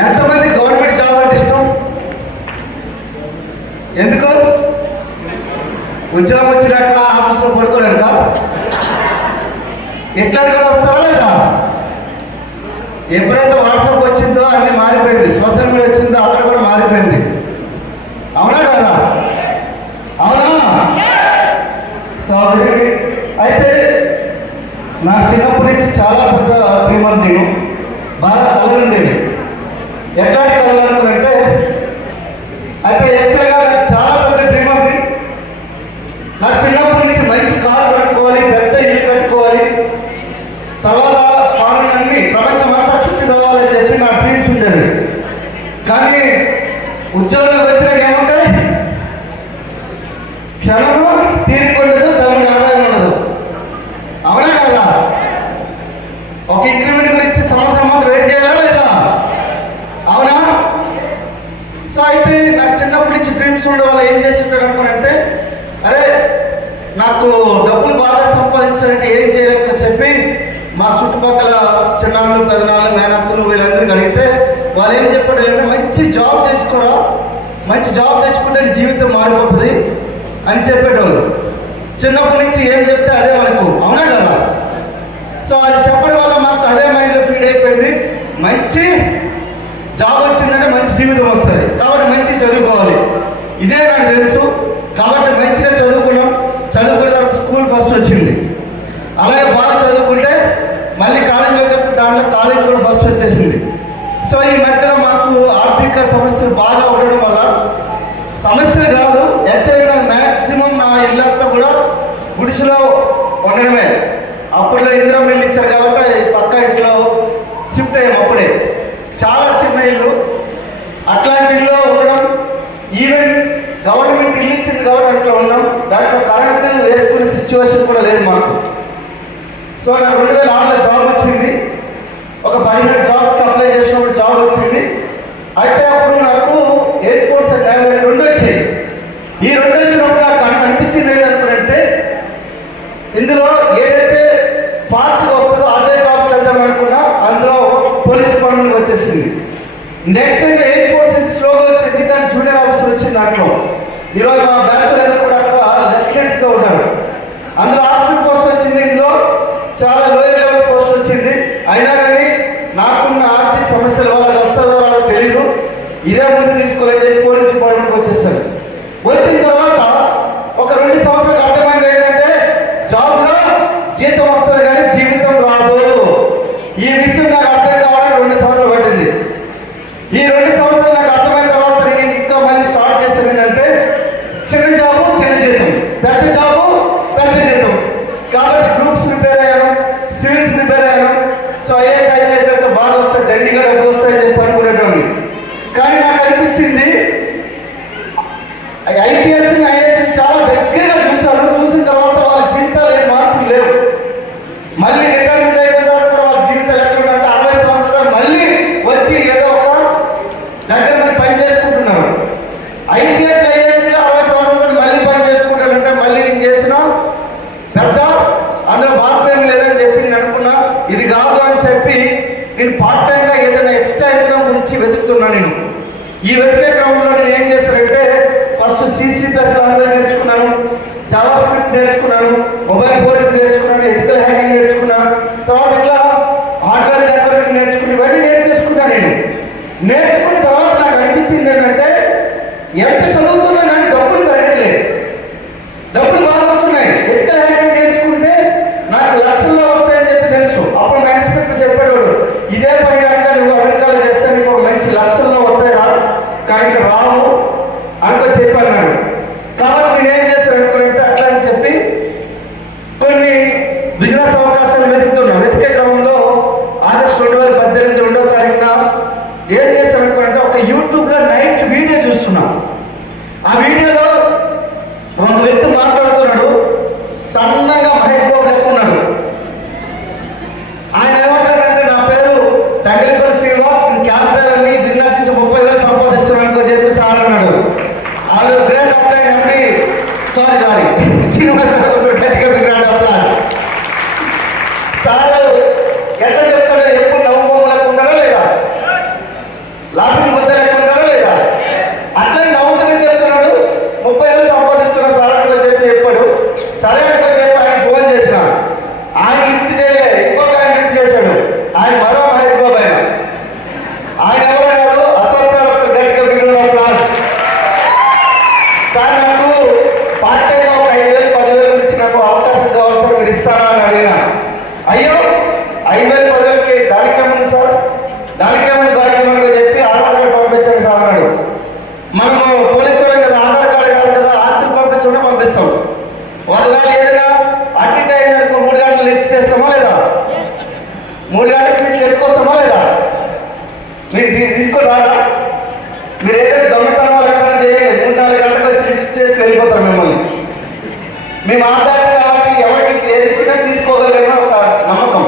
ఎంతమంది government job అంటే ఇష్టం? ఎందుకు? ఉద్యోగం వచ్చినాక ఆఫీస్లో పడుకోలేక ఎట్లా కూడా వస్తావా లేదా? ఎప్పుడైతే వాట్సాప్ వచ్చిందో అన్నీ మారిపోయింది, సోషల్ మీడియా వచ్చిందో అక్కడ కూడా మారిపోయింది. అవునా కదా? అవునా? సో అయితే నాకు చిన్నప్పటి నుంచి చాలా పెద్ద డ్రీమర్, నేను బాగా కలలుండేవి. ఎట్లాంటి కలలు అంటే అయితే యాక్చువల్గా నాకు చాలా పెద్ద డ్రీమర్ది. నాకు చిన్నప్పటి నుంచి మంచి కారు కట్టుకోవాలి, పెద్ద ఇల్లు కట్టుకోవాలి, తర్వాత పనులన్నీ ప్రపంచమంతా చుట్టూ రావాలని చెప్పి నా డ్రీమ్స్ ఉండేవి. కానీ ఉద్యోగంలోకి వచ్చినాక ఏముంటాయి? క్షణము తీరుకుండదు, తమిళ ఆదాయం ఉండదు. అవునా కదా? ఒక ఇంక్రిమెంట్ గురించి సంవత్సరం మాత్రం వెయిట్ చేయాలా లేదా? అవునా? సో అయితే నాకు చిన్నప్పటి నుంచి డ్రీమ్స్ ఉండే వాళ్ళు ఏం చేస్తుంటారు అనుకునంటే, అరే నాకు డబ్బులు బాగా సంపాదించాలంటే ఏం చేయాలని చెప్పి మా చుట్టుపక్కల చిన్నాళ్ళు, పెదనాళ్ళు, మేనత్తలు వీళ్ళందరికీ అడిగితే వాళ్ళు ఏం చెప్పారు అంటే, మంచి జాబ్ చేసుకోరా, మంచి జాబ్ తెచ్చుకుంటే నీ జీవితం మారిపోతుంది అని చెప్పేటోళ్ళు. చిన్నప్పటి నుంచి ఏం చెప్తే అదే మనకు. అవునా కదా? సో అది చెప్పడం వల్ల మాకు అదే మైండ్లో ఫీడ్ అయిపోయింది. మంచి జాబ్ వచ్చిందంటే మంచి జీవితం వస్తుంది, కాబట్టి మంచి చదువుకోవాలి, ఇదే నాకు తెలుసు. కాబట్టి మంచిగా చదువుకున్నాం. చదువుకున్న తర్వాత స్కూల్ ఫస్ట్ వచ్చింది. అలాగే బాగా చదువుకుంటే మళ్ళీ కాలేజీలోకి వెళ్తే దాంట్లో కాలేజ్ కూడా ఫస్ట్ వచ్చేసింది. సో ఈ మధ్యలో మాకు ఆర్థిక సమస్యలు బాగా ఉండడం వల్ల, సమస్యలు కాదు యాక్చువల్గా మ్యాక్సిమం నా ఇల్లంతా కూడా గుడిసెలో ఉండడమే. అప్పుడులో ఇందిరా ఇల్లు ఇచ్చారు కాబట్టి పక్క ఇంట్లో షిఫ్ట్ అయ్యాం. అప్పుడే చాలా చిన్న ఇల్లు, అట్లాంటి ఇల్లు ఉండడం. ఈవెన్ గవర్నమెంట్ ఇల్లు ఇచ్చింది కాబట్టి అట్లా ఉన్నాం. దాంట్లో కరెంటు వేసుకునే సిచ్యువేషన్ కూడా లేదు మాకు. సో నాకు 2006లో జాబ్ వచ్చింది. ఒక 17 జాబ్స్కి అప్లై చేసినప్పుడు జాబ్ వచ్చింది. అయితే అప్పుడు నాకు ఎయిర్ ఫోర్స్ అండ్ నేవీ 2 వచ్చాయి. ఈ 2 వచ్చినప్పుడు నాకు అనిపించింది ఏంటంటే, ఇందులో ఏదైతే ఫాస్ట్గా వస్తుందో అదే జాబ్కి వెళ్దాం అనుకున్నా, అందులో పోలీస్ డిపార్ట్మెంట్ వచ్చేసింది. నెక్స్ట్ ఇంకా ఎయిర్ ఫోర్స్ స్లోగా వచ్చింది, కానీ జూనియర్ ఆఫీసర్ వచ్చింది దాంట్లో. ఈరోజు మా బ్యాచులర్ కూడా లెఫ్టినెంట్స్గా ఉన్నారు. అందులో ఆఫీసర్ పోస్ట్ వచ్చింది, ఇందులో చాలా లోయర్ లెవెల్ పోస్ట్ వచ్చింది. అయినా కానీ నాకున్న ఆర్థిక సమస్యల వల్ల వస్తుందో వాళ్ళో తెలీదు, ఇదే ముందు తీసుకోవాలని చెప్పి పోలీస్ డిపార్ట్మెంట్కి వచ్చేసాను. వచ్చిన తర్వాత ఒక 2 సంవత్సరాలకు అర్థమైంది ఏంటంటే, జాబ్లో జీతం వస్తుంది కానీ జీవితం రాదు. ఈ విషయం నాకు అర్థం కావాలని 2 సంవత్సరాలు పట్టింది. ఈ 2 సంవత్సరాలు నాకు అర్థమైన తర్వాత నేను ఇంకా మళ్ళీ స్టార్ట్ చేశాను ఏంటంటే, చిన్న జాబు చిన్న జీతం, పెద్ద జాబు పెద్ద జీతం. కాబట్టి గ్రూప్స్ ప్రిపేర్ అయ్యాను, సివిల్స్ ప్రిపేర్ అయ్యాను. సో ఐఏఎస్ ఐపీఎస్ అయితే బాగా వస్తాయి, దండిగా డబ్బు వస్తాయని చెప్పి అనుకునేటోని. కానీ నాకు అనిపించింది ఐపీఎస్ ఐఏఎస్ చాలా దగ్గరగా చూశాను. చూసిన తర్వాత వాళ్ళ జీవితాలు ఏం మార్పులు లేవు. మళ్ళీ రిటైర్మెంట్ అయిన తర్వాత వాళ్ళ జీవితాలు ఎక్కడ ఉన్నాయంటే 60 సంవత్సరాలు మళ్ళీ వచ్చి ఏదో ఒక దగ్గర మంది పని చేసుకుంటున్నారు. ఐపీఎస్ ఐఏఎస్ 60 సంవత్సరాలు మళ్ళీ పని చేసుకుంటానంటే మళ్ళీ నేను చేసిన పెద్ద అందులో మార్పు ఏం లేదని చెప్పి నేను అనుకున్నా. ఇది కాదు అని చెప్పి నేను పార్ట్ టైంగా ఏదైనా ఎక్స్ట్రా ఇన్కమ్ గురించి వెతుకుతున్నాను. నేను ఈ వెతికే క్రమంలో నేను ఏం చేశానంటే, ఫస్ట్ CC+ లాంగ్వేజ్ నేర్చుకున్నాను, జావా స్క్రిప్ట్ నేర్చుకున్నాను, మొబైల్ ఫోన్స్ నేర్చుకున్నాను, ఎథికల్ హ్యాకింగ్ నేర్చుకున్నాను. తర్వాత ఇట్లా హార్డ్వేర్ నెట్వర్కింగ్ నేర్చుకుని ఇవన్నీ నేర్చేసుకున్నాను. నేను నేర్చుకున్న తర్వాత నాకు అనిపించింది ఏంటంటే, ఎంత చదువుతున్నా కానీ డబ్బులు పెరగట్లేదు, డబ్బులు బాగా వస్తున్నాయి. ఎథికల్ హ్యాకింగ్ నేర్చుకుంటే నాకు లక్షల్లో వస్తాయని చెప్పి తెలుసు. అప్పుడు మా ఇన్స్పెక్టర్ చెప్పేవాడు, ఇదే పని కనుక నువ్వు అమెరికాలో చేస్తే నీకు ఒక మంచి లక్షల్లో వస్తాయి రా, కానీ రావు అనుకో చెప్పన్నాడు. కాబట్టి నేనేం చేస్తాను అనుకుంటే అట్లా అని చెప్పి కొన్ని బిజినెస్ అవకాశాలు వెతుకుతున్నా. వెతికే క్రమంలో ఆగస్టు 2018 2వ తారీఖున ఏం చేస్తాను అనుకుంటే, ఒక యూట్యూబ్లో నైట్ వీడియో చూస్తున్నా. ఆ వీడియోలో ఒక వ్యక్తి మాట్లాడుతున్నాడు, సన్నగా మహేష్ బాబు చెప్పుకున్నాడు. ఆయన ఏమంటాడంటే, నా పేరు తంగలిపల్లి శ్రీనివాస్, నేను క్యాబ్ డ్రైవర్ని, బిజినెస్ నుంచి 30,000 సంపాదిస్తున్నాను అని చెప్పేసి ఆడన్నాడు. వాళ్ళు గ్రేట్ అప్లై అండి, సారీ శ్రీనివాస్ సార్ ఎట్లా చెప్తాడో ఎప్పుడు నవ్వుకోలేకుండా లేదా? ఆయన లిఫ్ట్ చేయలేదు, ఇంకొక ఆయన లిఫ్ట్ చేశాడు. ఆయన మరో మహేష్ బాబు ఆయన ఎవరన్నారు? అశోక్ సార్ ఒకసారి గట్టిగా బిగిన క్లాస్. సార్ నాకు పార్ట్ టైం ఒక 5,000 10,000 గురించి నాకు అవకాశం కావాలి సార్, మీరు ఇస్తారా అని అడిగినా. అయ్యో 5,000 10,000కి దానికేముంది సార్, దానికేముంది బాధ్యమని చెప్పి ఆధార్ కార్డు పంపించండి సార్ అన్నాడు. మనము పోలీసు వాళ్ళకి కదా ఆధార్ కార్డు కాదు కదా, ఆస్తులు పంపించకుండా పంపిస్తాం. వాళ్ళు ఏదైనా అడ్మిట్ అయినందుకు 3 గంటలు లిఫ్ట్ చేస్తామా లేదా? 3 గంటలు తీసుకు ఎత్తుకొస్తామా లేదా? మీరు తీసుకురారా? మీరు ఏదైనా దొంగతనం వాళ్ళని చేయండి, 3-4 గంటలకు వచ్చి లిఫ్ట్ చేసి వెళ్ళిపోతారు మిమ్మల్ని. మేము ఆధార్ కాబట్టి ఎవరికి ఏది ఇచ్చినా తీసుకోగలేమో ఒక నమ్మకం.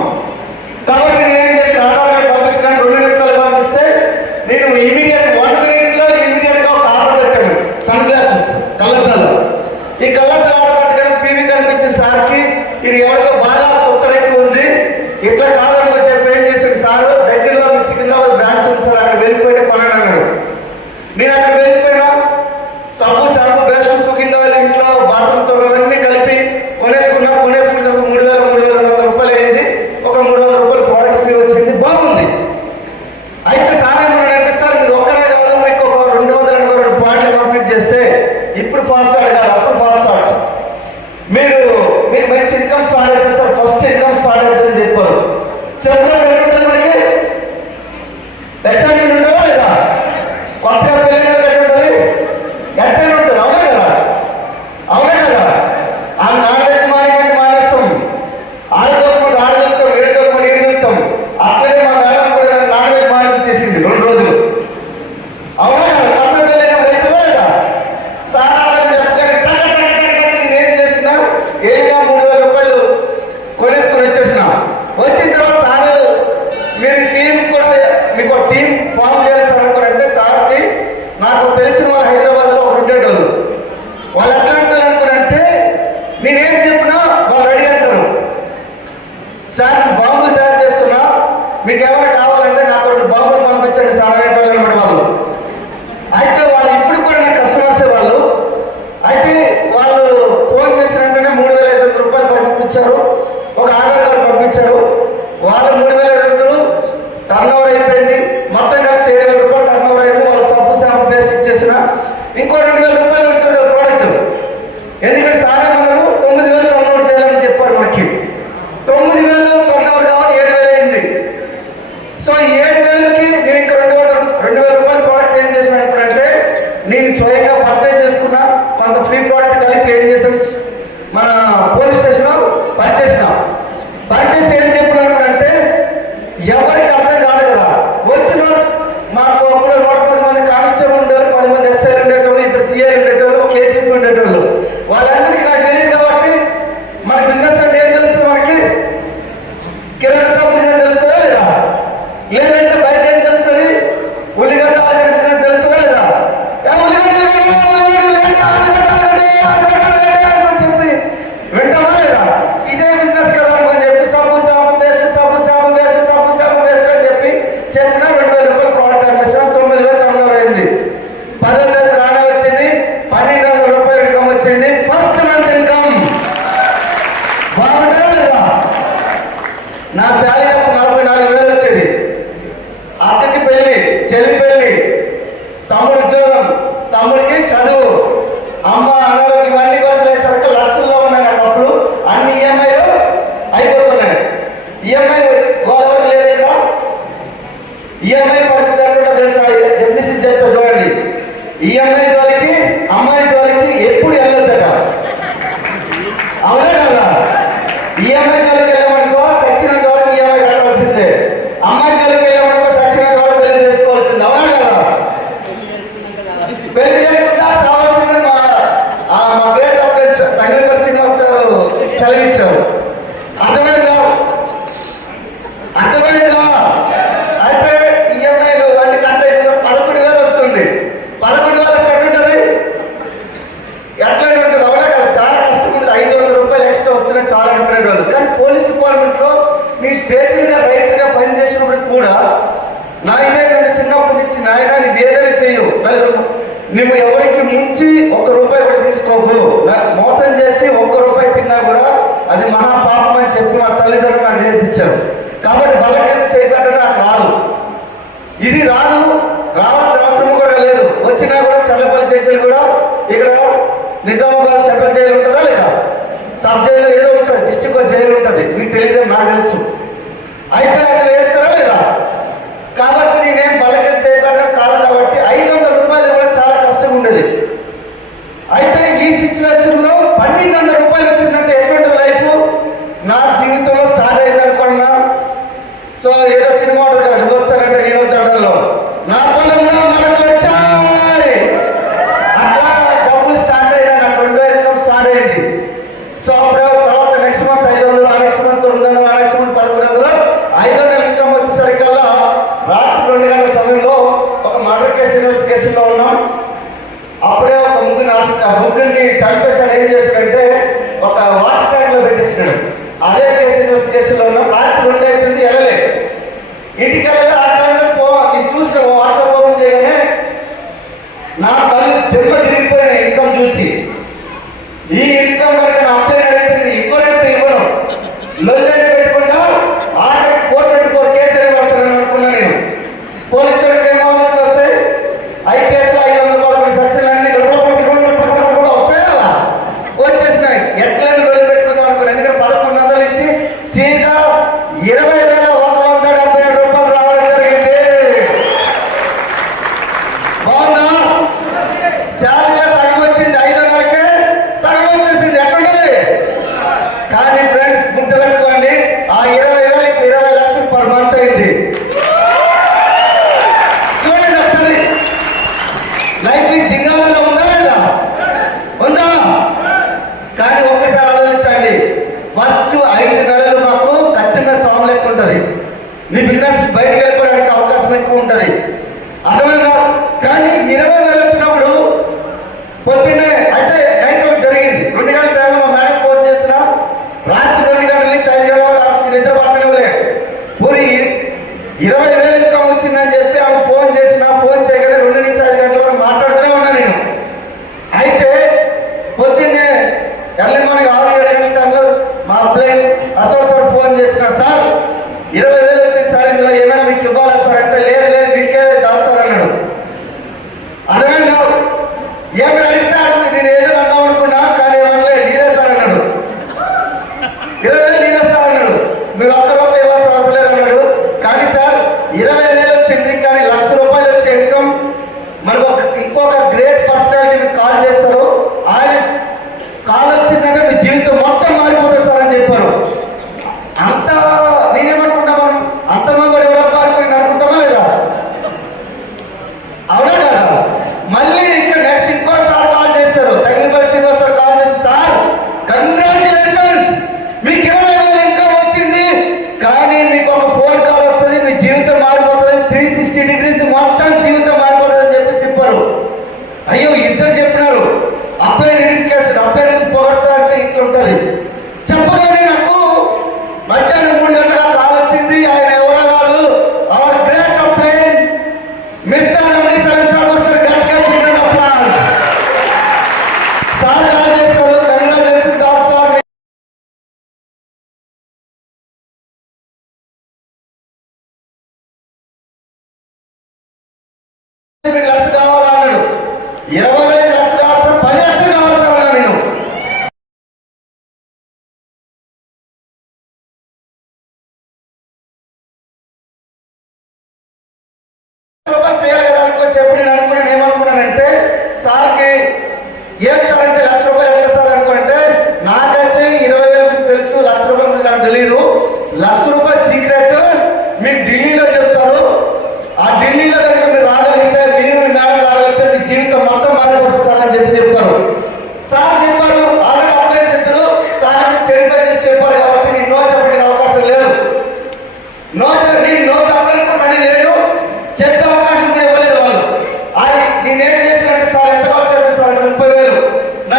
కాబట్టి నేను ఏం చేసిన, ఆధార్ కార్డు పంపించడానికి 2 నిమిషాలు పంపిస్తే నేను ఇమీడియట్ 1 minute ఇమీడియట్ గా ఒక ఆర్డర్ పెట్టాను. సన్ గ్లాసెస్ కళ్ళద్దాలు. ఈ కళ్ళద్దాలు ఆర్డర్ పెట్టడం పీవీ కనిపించిన సార్కి ఇది ఎవరిలో బాగా ఉత్తరైపు ఉంది, ఇట్లా కాదనుకో చెప్పి ఏం చేశాడు సార్, దగ్గరలో మీకు సికింద్రాబాద్ బ్రాంచ్ ఉంది సార్, అక్కడ వెళ్ళిపోయిన పని అన్నాడు. నేను అక్కడ వెళ్ళిపోయినా సబ్బు షాంపూ బేస్ట్ కింద వాళ్ళ ఇంట్లో బాసంతో ఇవన్నీ కలిపి కొనేసుకున్న తర్వాత 3,000 రూపాయలు అయింది. ఒక 300 రూపాయలు ప్రోడక్ట్ ఫ్రీ వచ్చింది, బాగుంది. అయితే సార్ ఏమన్నాడంటే, సార్ మీరు ఒక్కరే కాదు, మీకు ఒక 200 పాయింట్లు కంప్లీట్ చేస్తే ఇప్పుడు ఫాస్ట్ అడగాలి, అప్పుడు ఫాస్ట్ ఆడతారు. మీరు మంచి ఇన్కమ్ స్టార్ట్ అయితే సార్, ఫస్ట్ ఇన్కమ్ స్టార్ట్ అవుతుందని చెప్పారు. చెప్పడం ఏమిటంటే మనకి ఎక్సైట్మెంట్ ఉంటుందా లేదా? కొత్తగా పెళ్ళి ఉంటుంది, గట్టిగా ఉంటుంది. అవునా కదా? అవునా కదా? ఆ నాన్ వెజ్ మానేస్తాం, ఆడదొక్కుడు ఆడదొక్కుతాం, ఏడదొక్కుడు ఏడుతాం. అట్లనే మా మేడం కూడా నాన్ వెజ్ మానేసేసింది 2 రోజులు. అవునా కదా? కొత్త పెళ్ళి అవుతుందా లేదా? సార్ నేనేం చేసిన, ఏగా 3,000 రూపాయలు కొనేసుకుని వచ్చేసిన. వచ్చిన తర్వాత సార్ మీరు టీం కూడా మీకు టీం ఫామ్ చేయాలి సార్ అనుకున్నారంటే, సార్కి నాకు తెలిసిన వాళ్ళు హైదరాబాద్లో ఒకరు ఉండేటోళ్ళు. వాళ్ళు ఎట్లా అంటారు అనుకున్నారంటే, నేనేం చెప్పినా వాళ్ళు రెడీ అంటారు. సార్ బాంబులు తయారు చేస్తున్నా, మీకు ఏమైనా కావాలంటే నాకు 2 బాంబులు పంపించండి సార్ అనేటోళ్ళు అనమాట వాళ్ళు. అయితే వాళ్ళు ఇప్పుడు కూడా నాకు కస్టమర్సే వాళ్ళు. అయితే వాళ్ళు ఫోన్ చేసిన వెంటనే 3,500 రూపాయలు పంపించారు, ఒక ఆధార్ కార్డు పంపించారు. వాళ్ళు 3,500 టర్న్ ఓవర్ అయిపోయింది. మొత్తం కలిపి 7,000 రూపాయలు టర్న్ ఓవర్ అయింది. వాళ్ళు సబ్బు షాంపూ పేస్ట్ ఇచ్చేసిన ఇంకో 2,000 రూపాయలు ఉంటుంది ప్రోడక్ట్. ఎందుకంటే సారా మనం 9,000 టర్న్ ఓవర్ చేయాలని చెప్పారు మనకి. 9,000 టర్న్ ఓవర్ కావాలి, 7,000 అయింది. సో 7,000కి నేను ఇంకా 2,000 రూపాయల ప్రోడక్ట్ ఏం చేశాను అంటే, నేను స్వయంగా పర్చేజ్ చేసుకున్నా. కొంత ఫ్రీ ప్రోడక్ట్ కలిపి ఏం చేశాను, మన పోలీస్ స్టేషన్లో పర్చేస్ ఏం చెప్పినాడు అంటే, ఎవరికి అర్థం కాదు కదా. వచ్చిన మాకు అప్పుడు 110 మంది కానిస్టేబుల్ ఉండేవాళ్ళు, 10 మంది ఎస్ఐలు ఉండేటోళ్ళు, 2 సిఐ ఉండేటోళ్ళు, కేసీపీ ఉండేటోళ్ళు. వాళ్ళందరికీ నాకు తెలియదు కాబట్టి మన బిజినెస్ అంటే ఏం తెలుస్తుంది మనకి? కిరాణా షాప్ బిజినెస్ తెలుస్తుందా లేదా? లేదంటే బయట ఏం తెలుస్తుంది? ఉల్లిగడ్డ బిజినెస్ తెలుస్తుందా లేదా? చెప్పి వింటామా లేదా? ఇదే బిజినెస్ కదా అని చెప్పి సబ్బు షాంపూ బేస్ట్ అని చెప్పి చెప్పిన 2,000 రూపాయలు ప్రోడక్ట్ అనిపిస్తాం. 9,000 టర్న్ ఓవర్ అయింది. 10,000 రాణా వచ్చింది, 12,000 రూపాయలు ఇన్కమ్ వచ్చింది. ఫస్ట్ మంత్ ఇన్కమ్ బాగుంటుందా లేదా? నా శాలరీ అప్పుడు 44,000 వచ్చేది. అక్కకి పెళ్లి, చెల్లి పెళ్లి, తమ్ముడు ఉద్యోగం, తమ్ముడికి చదువు, అమ్మ అనారోగ్యం, ఇవన్నీ ఖర్చులు అయ్యేసరికి లక్షల్లో ఉన్నాయి నాకు అప్పుడు. అన్ని ఈఎంఐలు అయిపోతున్నాయి. ఈఎంఐ గోదావరి లేదు ఇక్కడ. ఈఎంఐ పరిస్థితి ఎక్కడ తెలుసా? డెఫినిషన్ చెప్తా చూడండి. ఈఎంఐ జోలికి, అమ్మాయి జోలికి ఎప్పుడు వెళ్ళొద్దట. అవునా కదా? ఈఎంఐ జోలికి వెళ్ళామనుకో చచ్చినంత వరకు ఈఎంఐ కట్టాల్సిందే. అమ్మాయి జోలికి వెళ్ళామనుకో చచ్చినంత వరకు పెళ్లి చేసుకోవాల్సింది. అవునా కదా? పెళ్లి చేసుకుంటా కావాల్సిందని మా పేరు తండ్రి శ్రీనివాసరావు సెలవిచ్చారు. అర్థమైందా? అయితే ఈఎంఐలు అన్ని కట్ అయిపోయి 11,000 వస్తుంది. 11,000 కట్ ఉంటుంది, ఎట్లయినా ఉంటుంది. అవునా కదా? చాలా కష్టం ఉంటుంది. 500 రూపాయలు ఎక్స్ట్రా వస్తేనే చాలా డిఫరెంట్ వాళ్ళు. కానీ పోలీస్ డిపార్ట్మెంట్లో మీ స్టేషన్గా రైట్గా పనిచేసినప్పుడు కూడా నా ఇదేంటంటే చిన్నప్పటి నుంచి నాయన నీకు ఏదైనా చెయ్యు, నువ్వు ఎవరికి మించి 1 రూపాయి కూడా తీసుకోకు, మోసం చేసి 1 రూపాయి తిన్నా కూడా అది మహా పాపం అని చెప్పి మా తల్లిదండ్రులు నాకు నేర్పించారు. కాబట్టి బల్ల కింద చేయబెట్టడం నాకు రాదు. ఇది రాదు, రావాల్సిన అవసరం కూడా లేదు. వచ్చినా కూడా చల్లపల్లి జడ్జిలు కూడా ఇక్కడ నిజామాబాద్ సెంట్రల్ జైలు ఉంటుందా లేదా, సబ్ జైలు ఏదో ఉంటుంది, డిస్ట్రిక్ట్ జైలు ఉంటుంది, మీకు తెలియదు నాకు తెలుసు. అయితే అట్లా వేస్తారా లేదా? కాబట్టి నేనేం బల్లకి చేయబడ్డం కాదు. కాబట్టి 500 రూపాయలు కూడా చాలా కష్టం ఉండేది. అయితే ఈ సిచ్యువేషన్ లో 1200 రూపాయలు వచ్చిందంటే ఎటువంటి లైఫ్ నా జీవితంలో స్టార్ట్ అయింది అనుకున్నా. సో ఏదో సినిమా ఉంటుంది కదా, నువ్వు వస్తానంటే నేను వస్తాడలో నా పొలంలో మనకు వచ్చాయి అట్లా డబ్బులు స్టార్ట్ అయినా నాకు 2000 ఇన్కమ్ స్టార్ట్ అయింది. సో అప్పుడు తర్వాత నెక్స్ట్ మంత్ 500, ఆ నెక్స్ట్ మంత్ 900, ఆ నెక్స్ట్ మంత్ 1100, 500 ఇన్కమ్ వచ్చేసరికల్లా రాత్రి 2 గంటల సమయంలో ఒక మర్డర్ కేసు ఇన్వెస్టిగేషన్ లో ఉన్నాం. అప్పుడే ఒక ముగ్గురిని చంపేసాడు. ఏం చేశాడంటే ఒక వాటర్ ట్యాంక్ లో పెట్టేసినాడు. అదే కేసు ఇన్వెస్టిగేషన్ లో ఉన్నాం. రాత్రి 2 అవుతుంది, వెళ్ళలే. ఇంటికి వెళ్ళలే. ఆ టైంలో నేను చూసిన వాట్సాప్ ఓపెన్ చేయగానే నా కళ్ళు దెబ్బ తిరిగిపోయిన ఇన్కమ్ చూసి, ఈ ఇన్కమ్ కనుక నా అప్లై అడిగితే నేను ఇవ్వనంటే ఇవ్వను, లొల్లనే పెట్టుకుంటా ఆఖరికి 424 కేసులు పడతానని అనుకున్నా. నేను పోలీసు వాళ్ళకి ఏమో వస్తాయి, ఐపీఎస్ లో 513 సెక్షన్లు అన్ని వస్తాయి కదా, వచ్చేసినాయి. ఎట్లా లొల్లి పెట్టుకుందాం అనుకున్నాను. ఎందుకంటే 1100 ఇచ్చి సీదా 20,177 రూపాయలు రావడం జరిగింది. బాగుందా? శాలరీలో సగం వచ్చింది, 500కే సగం వచ్చేసింది. ఎక్కడుంది? కానీ ఫ్రెండ్స్ గుర్తుపెట్టుకోండి, ఆ 20,000కి 20 లక్షలు పర్ మంత్ అయింది. చూడండి ఒకసారి, లైఫ్ జింగాలలో ఉందా లేదా? ఉందా? కానీ ఒక్కసారి ఆలోచించండి. ఫస్ట్ 5 నెలలు మాకు కట్టిన సాంగ్ లెక్క ఉంటుంది. మీ బిజినెస్ బయటకు వెళ్ళిపోవడానికి అవకాశం ఎక్కువ ఉంటుంది, అర్థమైందా? కానీ 20,000 వచ్చినప్పుడు పొద్దున్నే అయితే నైట్ ఒకటి జరిగింది. 2 గంటల టైంలో మా మేడం ఫోన్ చేసిన, రాత్రి 2 గంటల నుంచి 5 గంటల నిద్ర పట్టడంలే. పూరి 20,000 ఇన్కమ్ వచ్చిందని చెప్పి ఆమె ఫోన్ చేసిన, ఫోన్ చేయగానే 2 నుంచి 5 గంటల మాట్లాడుతూనే ఉన్నా నేను. అయితే పొద్దున్నే ఎర్లీ మార్నింగ్ 6-7 గంటల టైంలో మా అబ్బాయి అశోక్ సార్ ఫోన్ చేసిన, సార్ 20,000 వచ్చింది సార్, ఇందులో ఏమైనా మీకు ఇవ్వాలా సార్ అంటే, లేదు లేదు మీకే దాస్తారు అన్నాడు. అర్థమైందా? ఏమైనా అడిగితే అడుగు, నేను ఏదో అన్నాం అనుకున్నా, కానీ ఏమన్నా నీదే సార్ అన్నాడు. 20,000 నీదే సార్ అన్నాడు. మీరు ₹1 ఇవ్వాల్సిన అవసరం లేదు అన్నాడు. కానీ సార్ 20,000 వచ్చింది, కానీ ₹1,00,000 వచ్చే ఇన్కమ్ మనకు ఇంకొక గ్రేట్ పర్సనాలిటీ మీకు కాల్ చేస్తారు, ఆయన కాల్ వచ్చిందంటే మీ జీవితం మొత్తం మారిపోతుంది సార్ అని చెప్పారు. అంత నేనేమనుకుంటా, మనం అంత కూడా ఎవరో పారిపోయింది అనుకుంటామా లేదా? అవునా కదా? మళ్ళీ ఇంకా నెక్స్ట్ ఇంకోసారి కాల్ చేశారు, తంగిపల్లి శ్రీనివాస్ సార్ కాల్ చేసి, సార్ కంగ్రాచులేషన్స్, మీకు 20,000 ఇన్కమ్ వచ్చింది, కానీ మీకు ఒక ఫోన్ కాల్ వస్తుంది, మీ జీవితం మారిపోతుంది, 360 డిగ్రీస్ మొత్తం జీవితం మారిపోతుంది అని చెప్పారు. అయ్యో, ఇద్దరు చెప్పినారు. అబ్బాయి నిడికేస్తాడు, అబ్బాయి నుంచి పొగడతా అంటే ఇట్లా ఉంటుంది. చెప్పగానే నాకు మధ్యాహ్నం 3 గంటల కాల్ వచ్చింది. ఆయన ఎవరో కాదు, hour great apply mister MD sir వస్తారు. సార్ కాల్ చేస్తారు, కంగ్రాచులేషన్స్ సార్, మీకు లక్ష కావాలన్నాడు. 20,000 లక్షలు కావాలి సార్, 10 లక్షలు కావాలి సార్ అన్నా నేను. చేయాలి కదా అనుకో చెప్పి నేను అనుకున్నాను. ఏమనుకున్నానంటే, సార్కి ఏం సార్ అంటే ₹1,00,000 ఎక్కడ సార్ అనుకుంటే, నాకైతే 20,000 తెలుసు, ₹1,00,000 నాకు తెలియదు. ₹1,00,000 సీక్రెట్ మీకు ఢిల్లీలో చెప్తారు. ఆ ఢిల్లీలో కనుక మీరు రాగలిగితే, మీరు మీ మేడం రాగలిగితే మీ జీవితం మొత్తం మారిపోతుంది సార్ అని చెప్పారు. సార్ చెప్పారు, ఆల్రెడీ అప్లై చేస్తారు సార్, చెడిపై చేసి చెప్పారు. కాబట్టి నేను నో చెప్పడానికి అవకాశం లేదు. నో చెప్పడానికి లేదు, చెప్పే అవకాశం కూడా ఇవ్వలేదు వాళ్ళు. నేనేం చేసినట్టు సార్ ఎంత ఖర్చు అవుతుంది సార్ అంటే 30,000. నా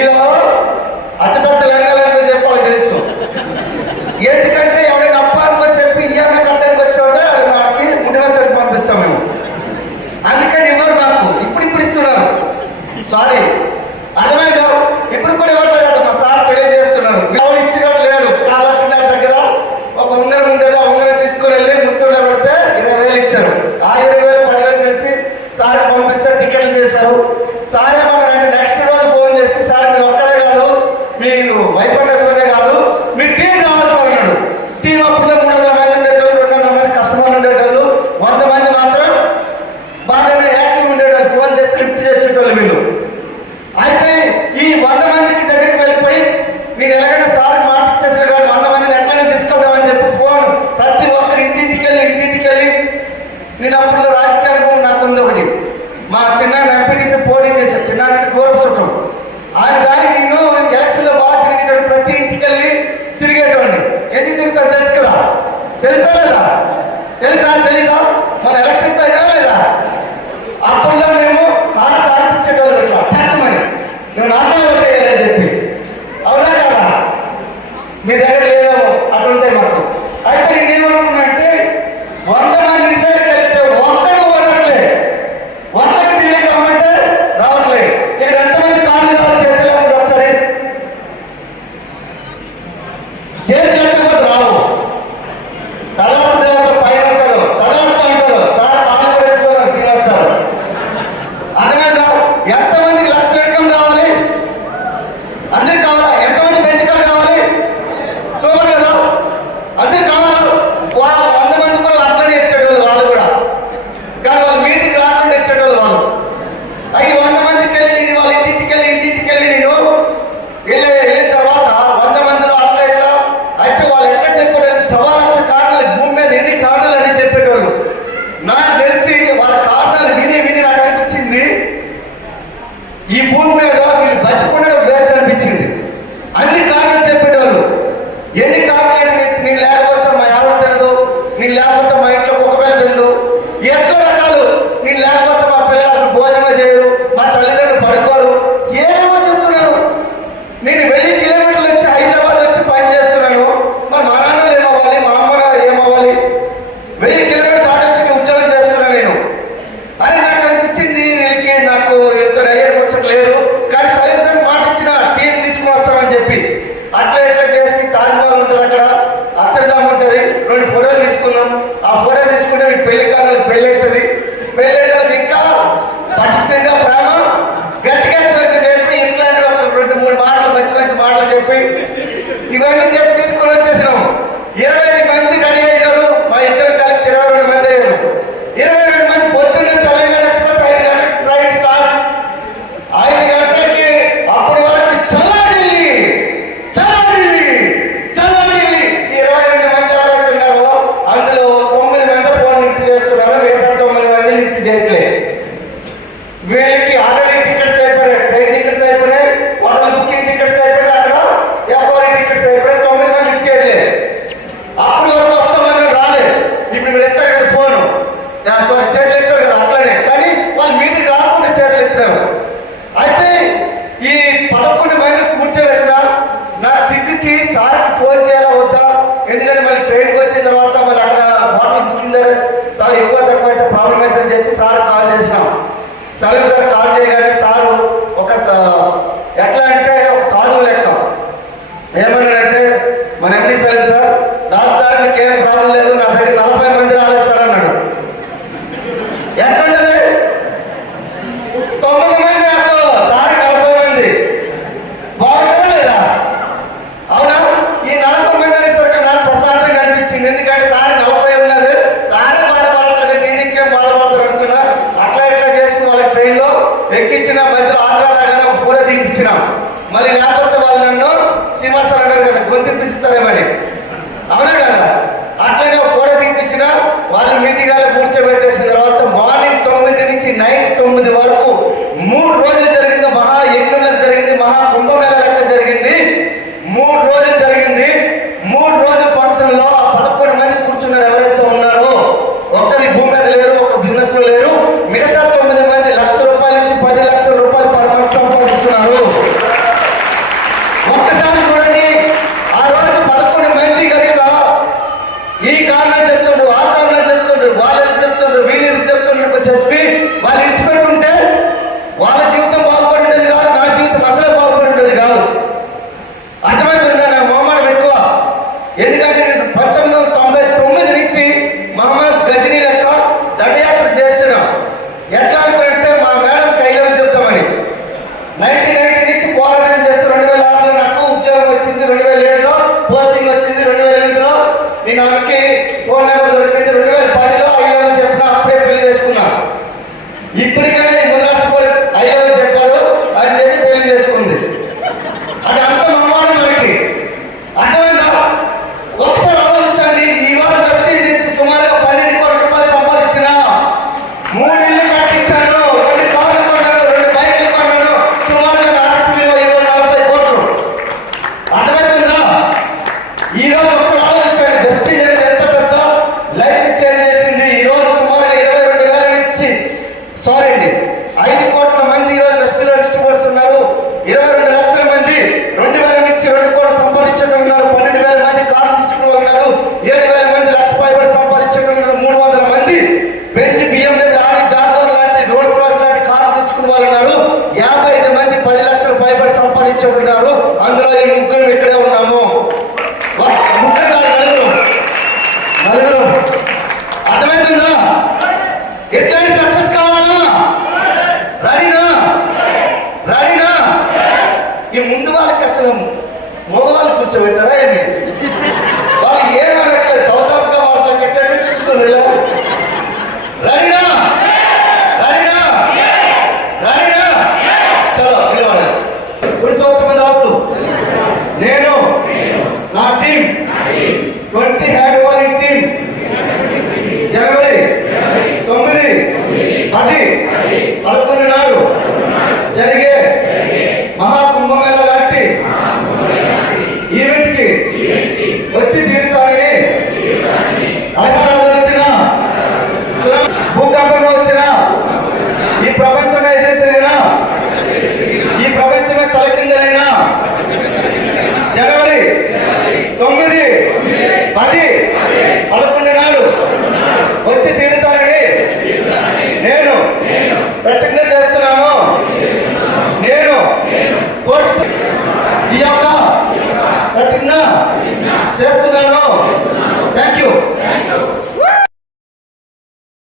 ఇలా అతిపెద్ద లంగాలని చెప్పాలి తెలుసు. ఎందుకంటే ఎవరైనా అప్పానికి చెప్పి ఈఎంఐ కట్టడానికి వచ్చాడే అది మనకి ముఖ్యమంత్రికి పంపిస్తాం మేము. అందుకని ఇవ్వరు మాకు. ఇప్పుడు ఇస్తున్నారు. సారీ, అర్థమైందా? ఇప్పుడు కూడా ఇవ్వట్లేదు. మా సార్ తెలియజేస్తున్నారు. ఎవరు ఇచ్చినట్టు లేడు కాబట్టి నా దగ్గర ఒక ఉంగరం ఉండేది. ఆ ఉంగరం తీసుకుని వెళ్ళి ముట్టులో పెడితే 20,000 ఇచ్చారు. ఆ 20,000 10,000 కలిసి సార్ పంపిస్తే టికెట్లు చేశారు. సార్ ఏమన్నారంటే నెక్స్ట్ రోజు ఫోన్ చేసి సార్ మీరు ఒక్కరే కాదు, మీరు భయపడేసుకునే కాదు, మీ టీం రావాల్సి అన్నాడు. టీం అప్పుడు 300 మంది ఉండేటోళ్ళు, 200 మంది కస్టమర్లు ఉండేటోళ్ళు, 100 మంది మాత్రం బాగానే యాక్టివ్ ఉండేటోళ్ళు. ఫోన్ చేసి లిఫ్ట్ చేసేటోళ్ళు వీళ్ళు. అయితే ఈ 100 మందికి దగ్గరికి వెళ్ళిపోయి మీరు ఎలాగైనా సార్ మాట ఇచ్చేసారు కానీ 100 మందిని ఎట్లయినా తీసుకెళ్దామని చెప్పి ఫోన్ ప్రతి ఒక్కరు ఇంటింటికి వెళ్ళి నేను అప్పుడు రాజకీయ అనుభవం నాకు ఉంది ఒకటి. మా చిన్న ఎంపీటీసీ పోటీ చేశారు. చిన్న దూరం చుట్టం ఆయన కానీ నేను ఎలక్షన్లో బాగా తిరిగేటప్పుడు ప్రతి ఇంటికి వెళ్ళి తిరిగేటోండి. ఎందుకు తిరుగుతాడు తెలుసు కదా? తెలుసా లేదా? తెలీదా? మన ఎలక్షన్స్ అయ్యా లేదా? అప్పుడులో మేము మాట ఆడిపించేటోళ్ళు ఇట్లా ప్యాకమని మేము నాకే ఓటేయాలని చెప్పి. అవునా కదా? మీ దగ్గర లేదో అట్లుంటే మాకు. అయితే నేనేమనుకున్నా అంటే 100 మంది దగ్గరికి వెళ్తే ఒక్కడు ఓడట్లే, ఒక్కడి తిరిగి రమ్మంటే రావట్లేదు. ఇక్కడ ఎంతమంది కార్లు కావాలి చేతిలో ఒకసారి చేతులు ఎంతమంది రావు. తలాడు దేవతలు పైన ఉంటారు, తలాడుతూ ఉంటారు. సార్ కాలు పెట్టుకున్నారు శ్రీనివాస్ సార్. అర్థమైందా? ఎంతమందికి లక్షల ఇన్కమ్ కావాలి? అందరికి కావాలా? ఎంతమంది పెంచుకారు కావాలి? చూడాలి కదా? అందరికి కావాలా? 100 మంది కూడా అట్లనే ఎక్కేటోళ్ళు వాళ్ళు కూడా. కానీ వాళ్ళు మీటింగ్ రాకుండా ఎక్కేటోళ్ళు వాళ్ళు. అవి 100 మందికి వెళ్ళి వాళ్ళ ఇంటికి వెళ్ళి నేను వెళ్ళిన తర్వాత 100 మందిలో అట్లా ఎట్లా అయితే వాళ్ళు ఎట్లా చెప్పేటోళ్ళు 1,000,000 కారణాలు భూమి మీద ఎన్ని కారణాలు అని చెప్పేటోళ్ళు. నాకు తెలిసి వాళ్ళ కారణాలు విని నాకు అనిపించింది ఈ భూమి మీద వీళ్ళు బతికుండడం వేస్ట్ అనిపించింది. అన్ని కారణాలు చెప్పేటోళ్ళు. ఎన్ని కారణాలు? నేను లేకపోతే మా ఆవిడ తినదు, నేను లేకపోతే మా ఇంట్లో ఒక పిల్ల తినదు, ఎన్నో రకాలు. నేను లేకపోతే మా పిల్లలు అసలు భోజనమే చేయరు, మా తల్లిదండ్రులు పడుకోరు, ఏమేమో చెప్తున్నారు. నేను 1000 కిలోమీటర్లు వచ్చి హైదరాబాద్ వచ్చి పని చేస్తున్నాను. మరి మా నాన్నలు ఏమవ్వాలి, మా అమ్మ ఏమవ్వాలి? 1000 కిలోమీటర్లు దాటొచ్చి ఉద్యోగం చేస్తున్నాను నేను అని నాకు అనిపించింది. వీళ్ళకి నాకు ఎంతో రైలు వచ్చట్లేదు. కానీ సైన్స్ మాట ఇచ్చిన టీం తీసుకుని వస్తామని చెప్పి అట్లా ఎట్లా చేసి తాజ్మహల్ ఉంటుంది, అక్కడ అక్షరధామ్ ఉంటుంది, 2 ఫోటోలు తీసుకుందాం. ఆ ఫోటో తీసుకుంటే మీకు పెళ్లి కావాలి, పెళ్లి అవుతుంది. పెళ్లి అయితే ఇంకా పటిష్టంగా ప్రేమ గట్టిగా చెప్పి ఇంట్లో 2-3 మాటలు మంచి మాటలు చెప్పి ఇవన్నీ చెప్పి తీసుకుని వచ్చేసినాం. 20 మంది రెడీ అయ్యారు. మా ఇద్దరు కలిపి 22 మంది అయ్యారు. 22 మంది పొద్దున్నే తెలంగాణ ఎక్స్ప్రెస్ 5 గంటలకు ట్రైన్ స్టార్ట్. 5 గంటలకి అప్పటి వరకు చల్లాడి 22 మంది ఎవరైతే ఉన్నారో అందులో 9 మంది ఫోన్ లిఫ్ట్ చేస్తున్నారు. మిగతా 9 మంది లిఫ్ట్ చేయట్లేదు. వీళ్ళకి ఆల్రెడీ టికెట్స్ అయిపోయాయి, ట్రైన్ టికెట్స్ అయిపోయినాయి, వాళ్ళ బుకింగ్ టికెట్స్ అయిపోయినాయి, అక్కడ ఎఫ్ఆర్ఐ టికెట్స్ అయిపోయాయి. 9 మంది లిఫ్ట్ చేయలేదు. అప్పుడు వరకు వస్తామని రాలేదు. ఇప్పుడు మీరు ఎత్తారు కదా ఫోను, చేతులు ఎత్తారు కదా అట్లనే. కానీ వాళ్ళు మీటింగ్ రాకుండా చేతులు ఎత్తారు. అయితే ఈ 11 మంది కూర్చోబెట్టినా నా సిగ్గుకి సార్కి ఫోన్ చేయాలా వద్దా? ఎందుకంటే మళ్ళీ ట్రైన్కి వచ్చిన తర్వాత మళ్ళీ అక్కడ బాటిల్ బుకింగ్ చాలా ఎక్కువ తక్కువ అయితే ప్రాబ్లం అవుతుందని చెప్పి సార్ కాల్ చేసినాం. సలీం సార్ కాల్ చేయగానే సారు ఒక ఎట్లా అంటే ఒక సాధువు లెక్క ఏమన్నాడంటే, మన ఎండి సలీం సార్, దాని సార్ మీకు ఏం ప్రాబ్లం లేదు, నా దగ్గర 40 మంది రాలేదు సార్ అన్నాడు. ఎట్లుంటది? 9 మంది నాకు సార్ 40 మంది బాగుంటుందా లేదా? అవునా? ఈ 40 మంది అనేసరికి నాకు ప్రశాంతంగా అనిపించింది. ఎందుకంటే సార్ 40 ఉన్నారు, సారే బాధపడట్లేదు, నేనికేం బాధపడతారు అనుకున్నా. అట్లా ఇట్లా చేసి వాళ్ళ ట్రైన్లో ఎక్కించిన మధ్యలో ఆంధ్రాగా పూర తీపించిన. మళ్ళీ లేకపోతే వాళ్ళు నన్ను శ్రీనివాసరావు అన్నారు కదా గొంతు పిలుస్తారేమని. అవునా కదా? అట్లనే పూర తీపించిన. వాళ్ళు మీటింగాలో కూర్చోబెట్టేసిన తర్వాత మార్నింగ్ 9 నుంచి నైట్ 9 వరకు 3 రోజులు జరిగింది. మహా యజ్ఞం జరిగింది, మహా కుంభమేళ లెక్క జరిగింది. 3 రోజులు జరిగింది. 3 రోజుల ఫంక్షన్ లో 11 మంది కూర్చున్నారు. ఎవరైతే ఉన్నారో ఒక్కరి భూమి మీద లేరు, ఒక బిజినెస్ లో లేరు. మిగతా 9 మంది ₹1,00,000 నుంచి 10 లక్షల రూపాయలు పర్ మంత్ సంపాదిస్తున్నారు. మంది 2,000 నుంచి 2 కోట్లు సంపాదించగలిగినారు. 12,000 మంది కార్లు తీసుకున్నారు. 7,000 మంది లక్ష పైబడి సంపాదించగలిగినారు. 300 మంది బెంచ్ BMW ఆడి జాగ్వార్ లాంటి రోల్స్ రాయ్స్ లాంటి కార్లు తీసుకున్న వాళ్ళు ఉన్నారు. 55 మంది 10 లక్షల పైబడి సంపాదించగలిగినారు. అందులో ఈ ముగ్గురు ఇక్కడే ఉన్నాము. ముగ్గురు కాదు, నలుగురు. అర్థమైందా? ఎట్లాంటి సక్సెస్ కావాలా? రెడీనా? రెడీనా? ఈ ముందు వాళ్ళకి అసలు మగవాళ్ళు కూర్చోబెట్టారా ఏమి? వాళ్ళు ఏమనట్లేదు. సౌత్ ఆఫ్రికా వాళ్ళకి ఎట్లా చూస్తుంది? రెడీనా? రెడీనా? రెడీనా? చలో పిలవాలి. పురుషోత్తమ దాసు, నేను నా టీం 20 హ్యాండ్ ఓవరింగ్ టీం జనవరి 9, 10, 11 నాడు జరిగే మహాకుంభమేళ లాంటి ఈవెంట్ కి వచ్చి తీరుతారని, అధికారాలు వచ్చిన భూకంపంలో వచ్చిన ఈ ప్రపంచమే ఎదుర్కొైనా, ఈ ప్రపంచమే తలకిందులైనా జనవరి 9, 10, 11 నాడు వచ్చి తీరుతారని నేను ప్రతిజ్ఞ చేస్తున్నాను. నేను ఈ యొక్క ప్రతిజ్ఞ చేస్తున్నాను.